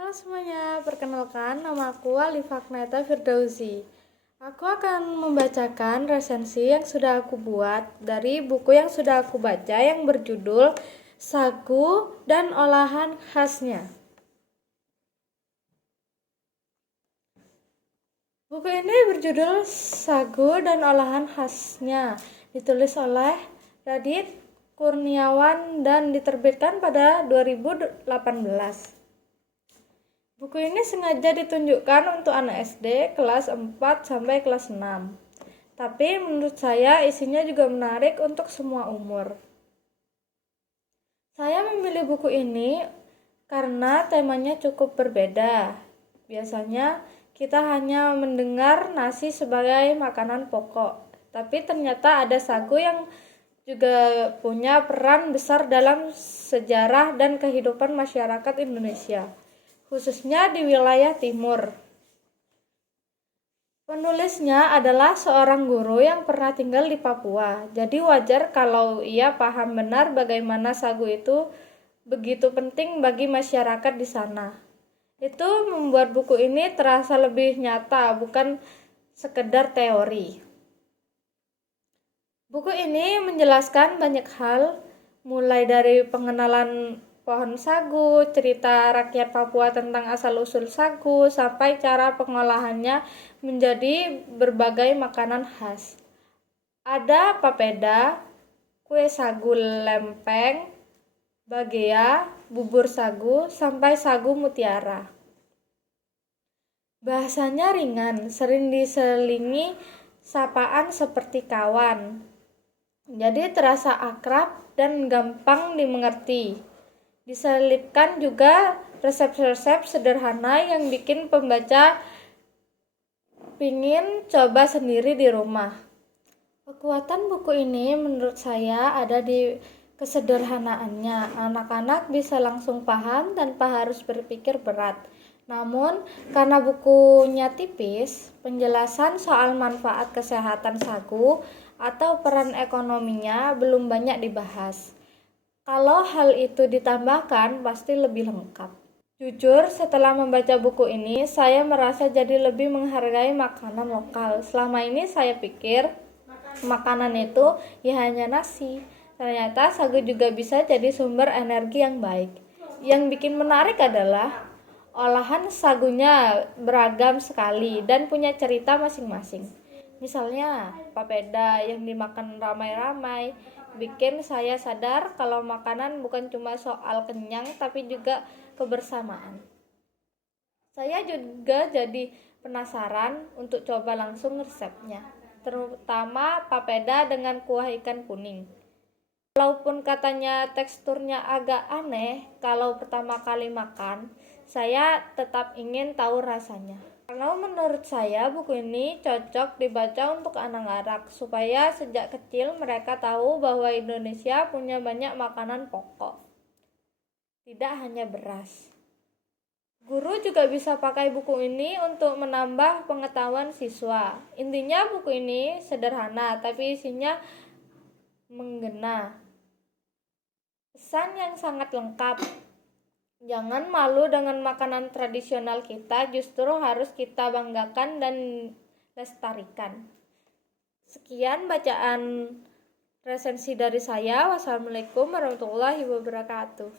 Halo semuanya, perkenalkan nama aku Alifakneta Firdausi. Aku akan membacakan resensi yang sudah aku buat dari buku yang sudah aku baca yang berjudul Sagu dan Olahan Khasnya. Buku ini berjudul Sagu dan Olahan Khasnya, ditulis oleh Radit Kurniawan dan diterbitkan pada 2018. Buku ini sengaja ditunjukkan untuk anak SD kelas 4 sampai kelas 6. Tapi menurut saya isinya juga menarik untuk semua umur. Saya memilih buku ini karena temanya cukup berbeda. Biasanya kita hanya mendengar nasi sebagai makanan pokok, tapi ternyata ada sagu yang juga punya peran besar dalam sejarah dan kehidupan masyarakat Indonesia, khususnya di wilayah timur. Penulisnya adalah seorang guru yang pernah tinggal di Papua, jadi wajar kalau ia paham benar bagaimana sagu itu begitu penting bagi masyarakat di sana. Itu membuat buku ini terasa lebih nyata, bukan sekedar teori. Buku ini menjelaskan banyak hal, mulai dari pengenalan pohon sagu, cerita rakyat Papua tentang asal-usul sagu, sampai cara pengolahannya menjadi berbagai makanan khas. Ada papeda, kue sagu lempeng, bagea, bubur sagu, sampai sagu mutiara. Bahasanya ringan, sering diselingi sapaan seperti kawan. Jadi terasa akrab dan gampang dimengerti. Diselipkan juga resep-resep sederhana yang bikin pembaca pingin coba sendiri di rumah. Kekuatan buku ini menurut saya ada di kesederhanaannya. Anak-anak bisa langsung paham tanpa harus berpikir berat. Namun, karena bukunya tipis, penjelasan soal manfaat kesehatan sagu atau peran ekonominya belum banyak dibahas. Kalau hal itu ditambahkan, pasti lebih lengkap. Jujur, setelah membaca buku ini, saya merasa jadi lebih menghargai makanan lokal. Selama ini saya pikir makanan itu ya hanya nasi. Ternyata sagu juga bisa jadi sumber energi yang baik. Yang bikin menarik adalah olahan sagunya beragam sekali dan punya cerita masing-masing. Misalnya, papeda yang dimakan ramai-ramai bikin saya sadar kalau makanan bukan cuma soal kenyang tapi juga kebersamaan. Saya juga jadi penasaran untuk coba langsung resepnya, terutama papeda dengan kuah ikan kuning. Walaupun katanya teksturnya agak aneh kalau pertama kali makan, saya tetap ingin tahu rasanya. Kalau menurut saya buku ini cocok dibaca untuk anak-anak supaya sejak kecil mereka tahu bahwa Indonesia punya banyak makanan pokok, tidak hanya beras. Guru juga bisa pakai buku ini untuk menambah pengetahuan siswa. Intinya buku ini sederhana tapi isinya menggena. Pesan yang sangat lengkap. Jangan malu dengan makanan tradisional kita, justru harus kita banggakan dan lestarikan. Sekian bacaan resensi dari saya. Wassalamualaikum warahmatullahi wabarakatuh.